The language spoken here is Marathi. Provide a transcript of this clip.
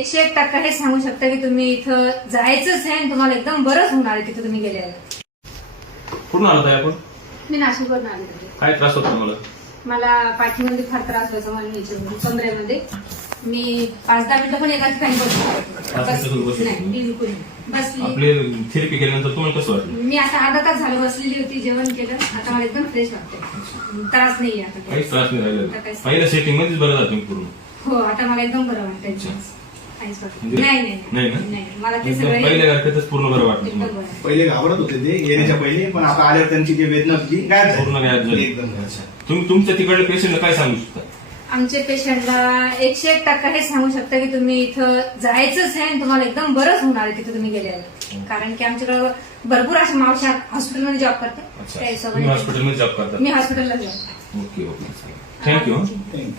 101% हे सांगू शकता की तुम्ही इथं जायचंच आहे आणि तुम्हाला एकदम बरंच होणार आहे तिथे तुम्ही गेल्यावर. कुठून आला ताई आपण? मी नाशिकवरून आले होते. काय त्रास होता मला? मला पाठीमध्ये फार त्रास व्हायचा, मला ह्याच्यामध्ये कमरेमध्ये. मी 5-10 मिनिटं पण एका ठिकाणी बसली नाही, बिलकुल नाही. बसली. आपले थेरपी केल्यानंतर तुम्हाला कसं वाटलं? मी आता अर्धा तास झालं बसलेली होती, जेवण केलं, आता मला एकदम फ्रेश वाटतंय. त्रास नाहीये आता. काहीच त्रास नाही आता राहिला. काहीच पहिल्या सेटिंग मध्येच बरं जातो पूर्ण. हो, आता मला एकदम बरं वाटतंय. काहीच वाटत नाही. नाही ना? नाही, मला ते एकदम सगळं पहिल्या तारखेतच पूर्ण बरं वाटतं एकदम तुम्हाला. बरं. पहिले घाबरत होते ते येण्याच्या पहिले, पण आता आल्यावर त्यांची जी वेदना होती ती गायब झाली. पूर्ण गायब झाली. एकदम अच्छा. तुम्ही तुमच्या तिकडल्या पेशंटला काय सांगू शकता? आमच्या पेशंटला 101% हे सांगू शकता की तुम्ही इथं जायचंच आहे आणि तुम्हाला एकदम बरंच होणार आहे तिथे तुम्ही गेल्यावर. कारण की आमच्याकडे भरपूर अशा मावशा हॉस्पिटलमध्ये जॉब करतात. त्या तुम्ही हिशोबाने हॉस्पिटलमध्ये जॉब करता? मी हॉस्पिटलला job. Okay okay. Thank you. Thank you.